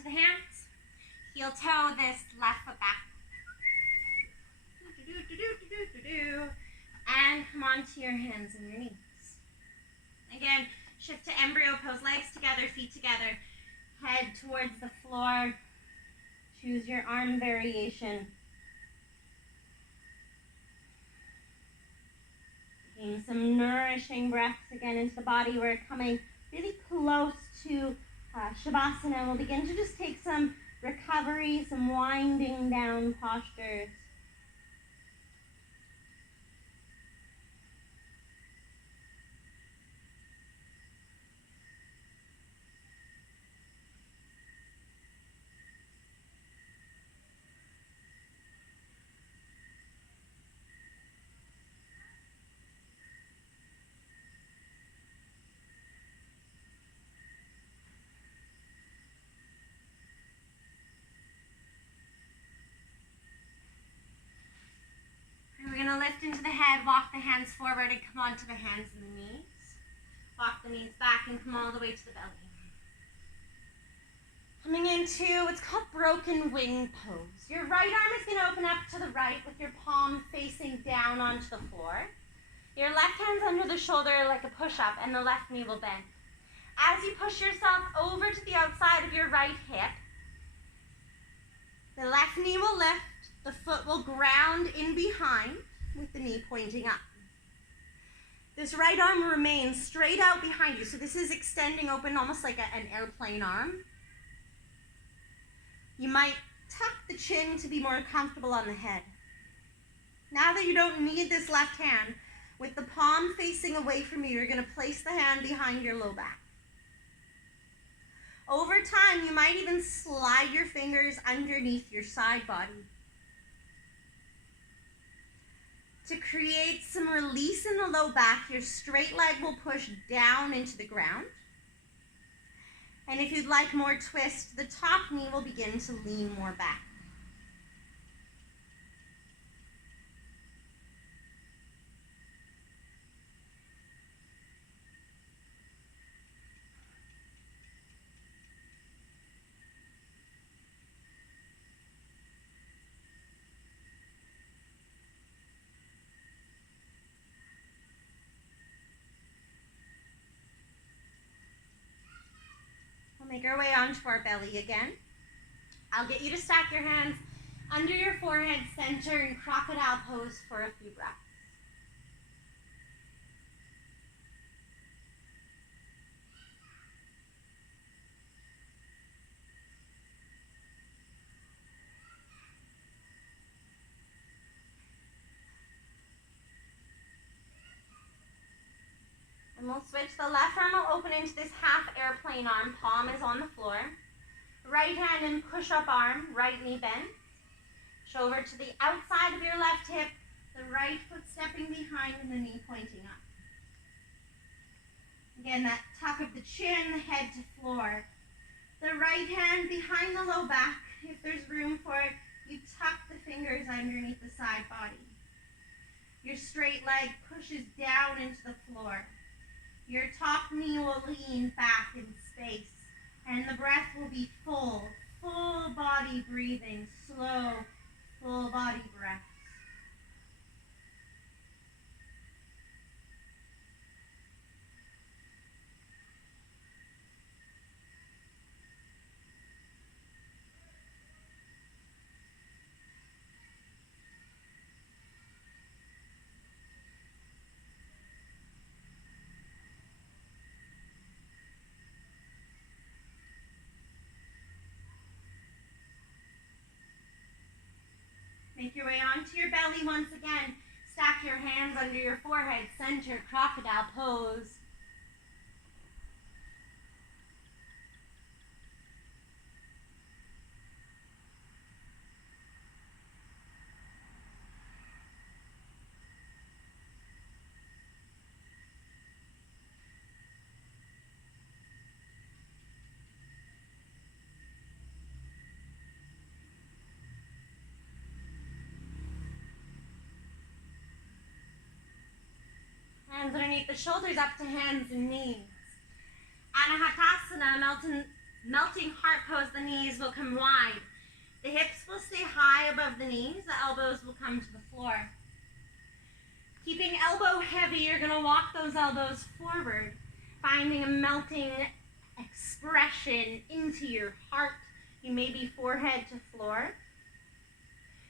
to the hands. Heel toe this left foot back. And come onto your hands and your knees. Again, shift to embryo pose, legs together, feet together, head towards the floor. Choose your arm variation. Taking some nourishing breaths again into the body. We're coming really close to Shavasana. We'll begin to just take some recovery, some winding down postures. We're going to lift into the head, walk the hands forward, and come onto the hands and the knees. Walk the knees back and come all the way to the belly. Coming into what's called broken wing pose. Your right arm is going to open up to the right with your palm facing down onto the floor. Your left hand's under the shoulder like a push-up, and the left knee will bend. As you push yourself over to the outside of your right hip, the left knee will lift. The foot will ground in behind with the knee pointing up. This right arm remains straight out behind you. So this is extending open almost like an airplane arm. You might tuck the chin to be more comfortable on the head. Now that you don't need this left hand, with the palm facing away from you, you're going to place the hand behind your low back. Over time, you might even slide your fingers underneath your side body. To create some release in the low back, your straight leg will push down into the ground. And if you'd like more twist, the top knee will begin to lean more back. Make our way onto our belly again. I'll get you to stack your hands under your forehead center in crocodile pose for a few breaths. And we'll switch. The left arm will open into this half airplane arm. Palm is on the floor. Right hand and push-up arm. Right knee bent. Shoulder to the outside of your left hip. The right foot stepping behind and the knee pointing up. Again, that tuck of the chin, the head to floor. The right hand behind the low back. If there's room for it, you tuck the fingers underneath the side body. Your straight leg pushes down into the floor. Your top knee will lean back in space, and the breath will be full body breathing, slow, full body breaths. Make your way onto your belly once again. Stack your hands under your forehead, center, crocodile pose. Hands underneath the shoulders, up to hands and knees. Anahatasana, mountain Melting heart pose, the knees will come wide. The hips will stay high above the knees. The elbows will come to the floor. Keeping elbow heavy, you're going to walk those elbows forward, finding a melting expression into your heart. You may be forehead to floor.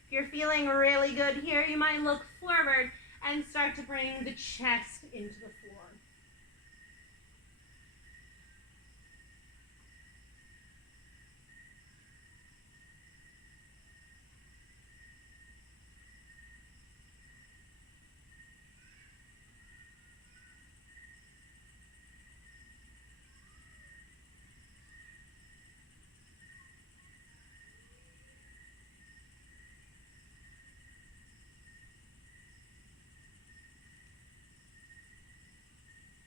If you're feeling really good here, you might look forward and start to bring the chest into the floor.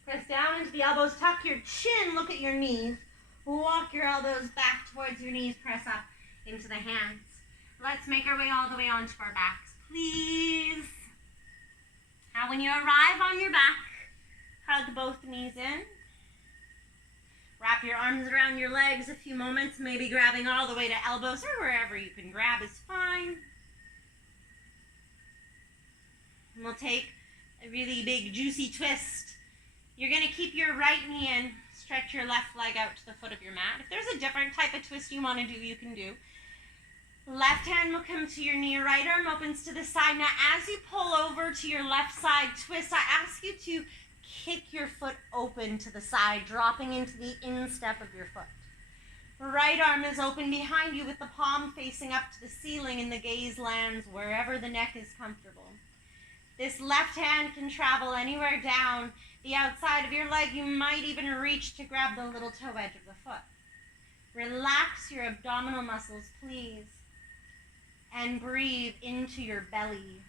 Press down into the elbows, tuck your chin, look at your knees. Walk your elbows back towards your knees, press up into the hands. Let's make our way all the way onto our backs, please. Now when you arrive on your back, hug both knees in. Wrap your arms around your legs a few moments, maybe grabbing all the way to elbows or wherever you can grab is fine. And we'll take a really big juicy twist. You're going to keep your right knee in, stretch your left leg out to the foot of your mat. If there's a different type of twist you want to do, you can do. Left hand will come to your knee, right arm opens to the side. Now as you pull over to your left side twist, I ask you to kick your foot open to the side, dropping into the instep of your foot. Right arm is open behind you with the palm facing up to the ceiling and the gaze lands wherever the neck is comfortable. This left hand can travel anywhere down the outside of your leg. You might even reach to grab the little toe edge of the foot. Relax your abdominal muscles, please, and breathe into your belly.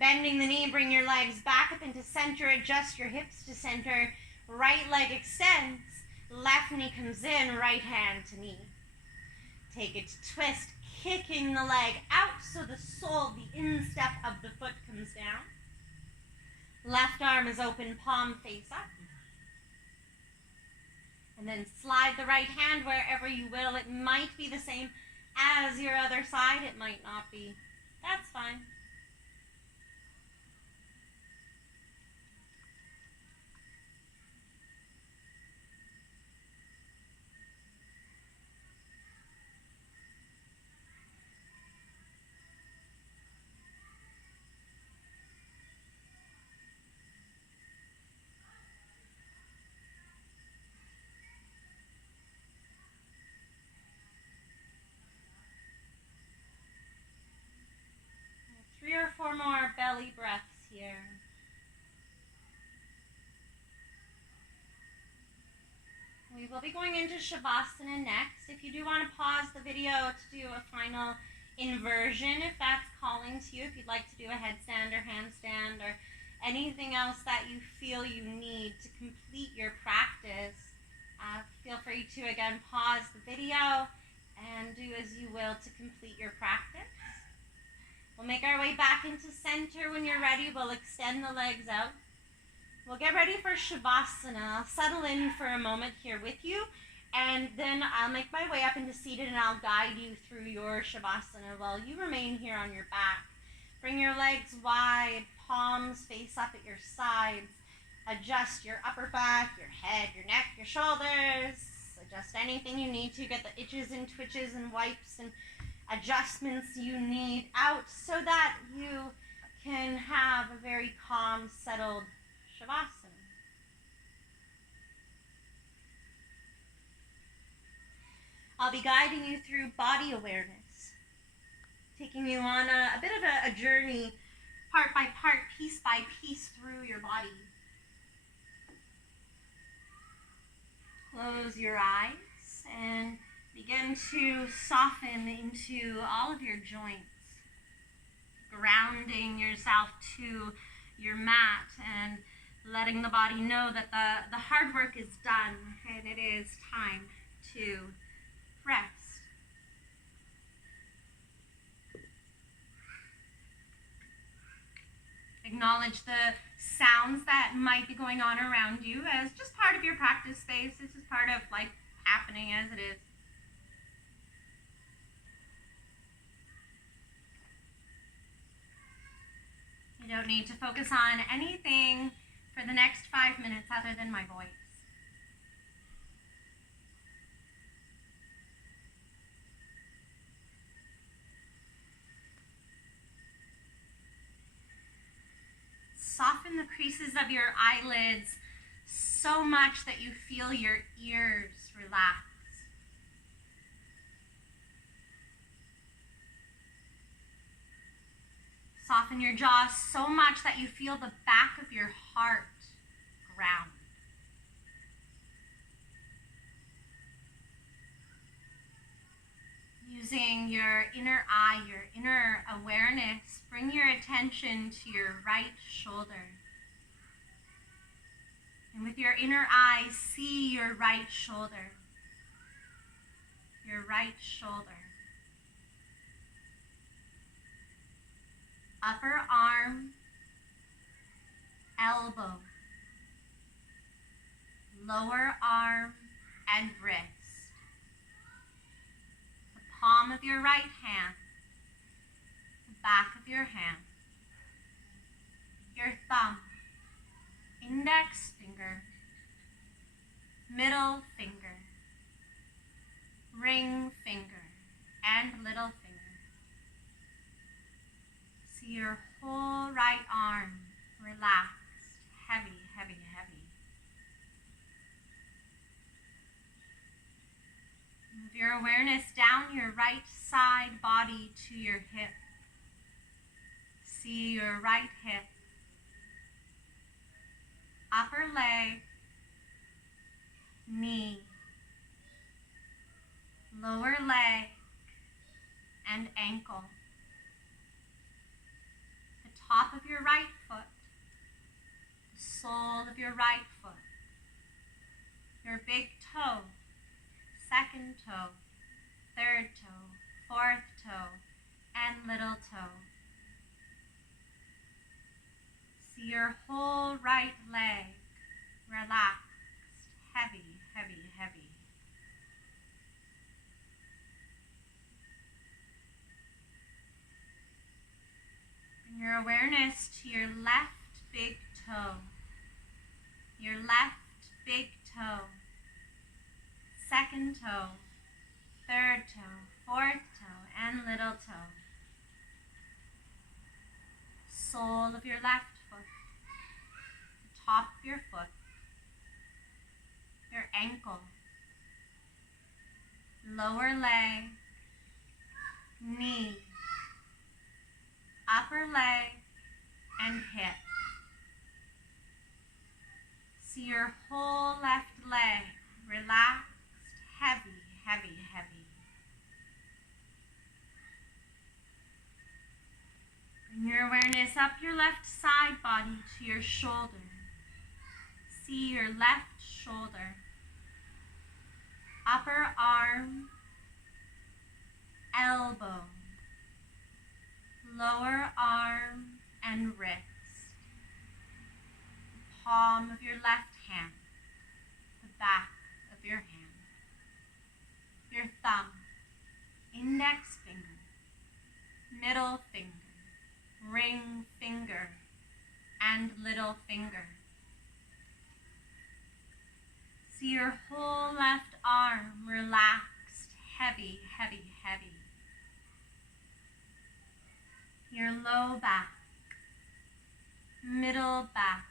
Bending the knee, bring your legs back up into center, adjust your hips to center, right leg extends, left knee comes in, right hand to knee. Take it to twist, kicking the leg out so the sole, the instep of the foot comes down. Left arm is open, palm face up. And then slide the right hand wherever you will. It might be the same as your other side, it might not be. That's fine. Three or four more belly breaths here. We will be going into Shavasana next. If you do want to pause the video to do a final inversion, if that's calling to you, if you'd like to do a headstand or handstand or anything else that you feel you need to complete your practice, feel free to again pause the video and do as you will to complete your practice. We'll make our way back into center. When you're ready, we'll extend the legs out. We'll get ready for Shavasana. I'll settle in for a moment here with you, and then I'll make my way up into seated and I'll guide you through your Shavasana while you remain here on your back. Bring your legs wide, palms face up at your sides. Adjust your upper back, your head, your neck, your shoulders. Adjust anything you need to. Get the itches and twitches and wipes and adjustments you need out so that you can have a very calm, settled Shavasana. I'll be guiding you through body awareness, taking you on a bit of a journey, part by part, piece by piece through your body. Close your eyes and begin to soften into all of your joints, grounding yourself to your mat and letting the body know that the hard work is done and it is time to rest. Acknowledge the sounds that might be going on around you as just part of your practice space. This is part of life happening as it is. You don't need to focus on anything for the next 5 minutes other than my voice. Soften the creases of your eyelids so much that you feel your ears relax. Soften your jaw so much that you feel the back of your heart ground. Using your inner eye, your inner awareness, bring your attention to your right shoulder. And with your inner eye, see your right shoulder. Your right shoulder. Upper arm, elbow, lower arm and wrist. The palm of your right hand, the back of your hand, your thumb, index finger, middle finger, ring finger, and little finger. See your whole right arm relaxed, heavy, heavy, heavy. Move your awareness down your right side body to your hip. See your right hip, upper leg, knee, lower leg, and ankle. Top of your right foot, the sole of your right foot, your big toe, second toe, third toe, fourth toe, and little toe. See your whole right leg relaxed, heavy, heavy, heavy. Bring your awareness to your left big toe, your left big toe, second toe, third toe, fourth toe, and little toe. Sole of your left foot, the top of your foot, your ankle, lower leg, knee, upper leg, and hip. See your whole left leg relaxed, heavy, heavy, heavy. Bring your awareness up your left side body to your shoulder. See your left shoulder, upper arm, elbow, lower arm and wrist, the palm of your left hand, the back of your hand, your thumb, index finger, middle finger, ring finger, and little finger. See your whole left arm relaxed, heavy, heavy, heavy. Your low back, middle back,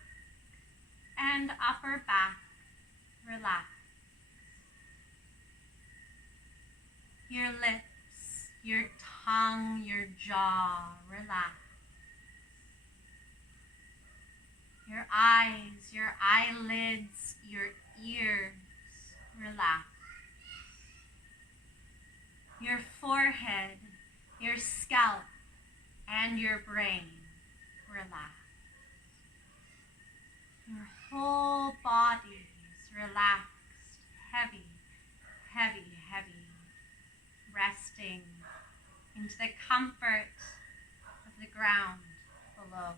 and upper back relaxed. Your lips, your tongue, your jaw relaxed. Your eyes, your eyelids, your ears relaxed. Your forehead, your scalp, and your brain relaxed. Your comfort of the ground below.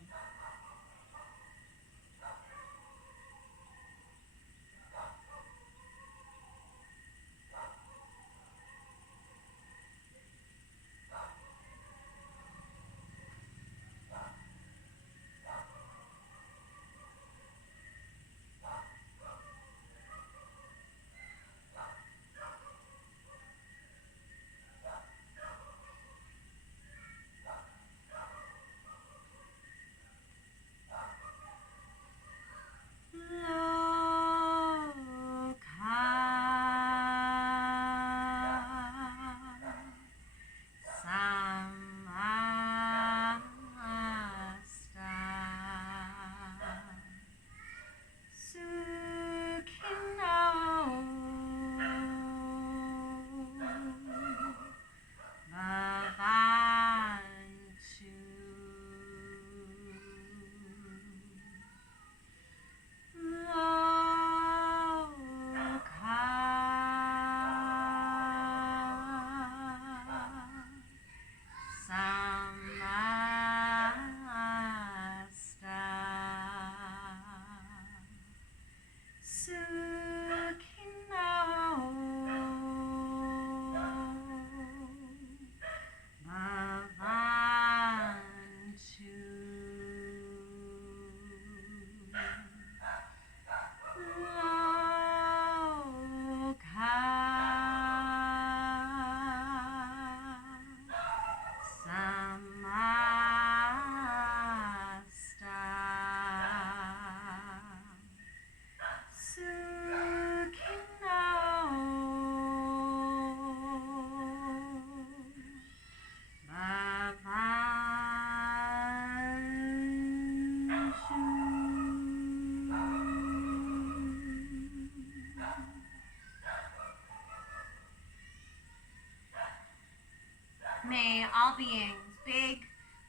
May all beings, big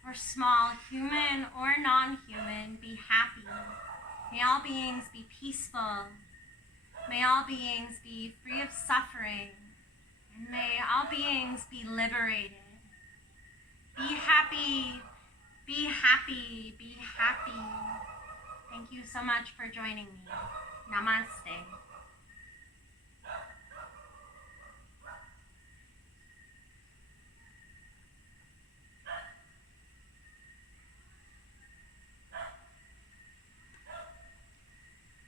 or small, human or non-human, be happy. May all beings be peaceful. May all beings be free of suffering. And may all beings be liberated. Be happy, be happy, be happy. Thank you so much for joining me. Namaste.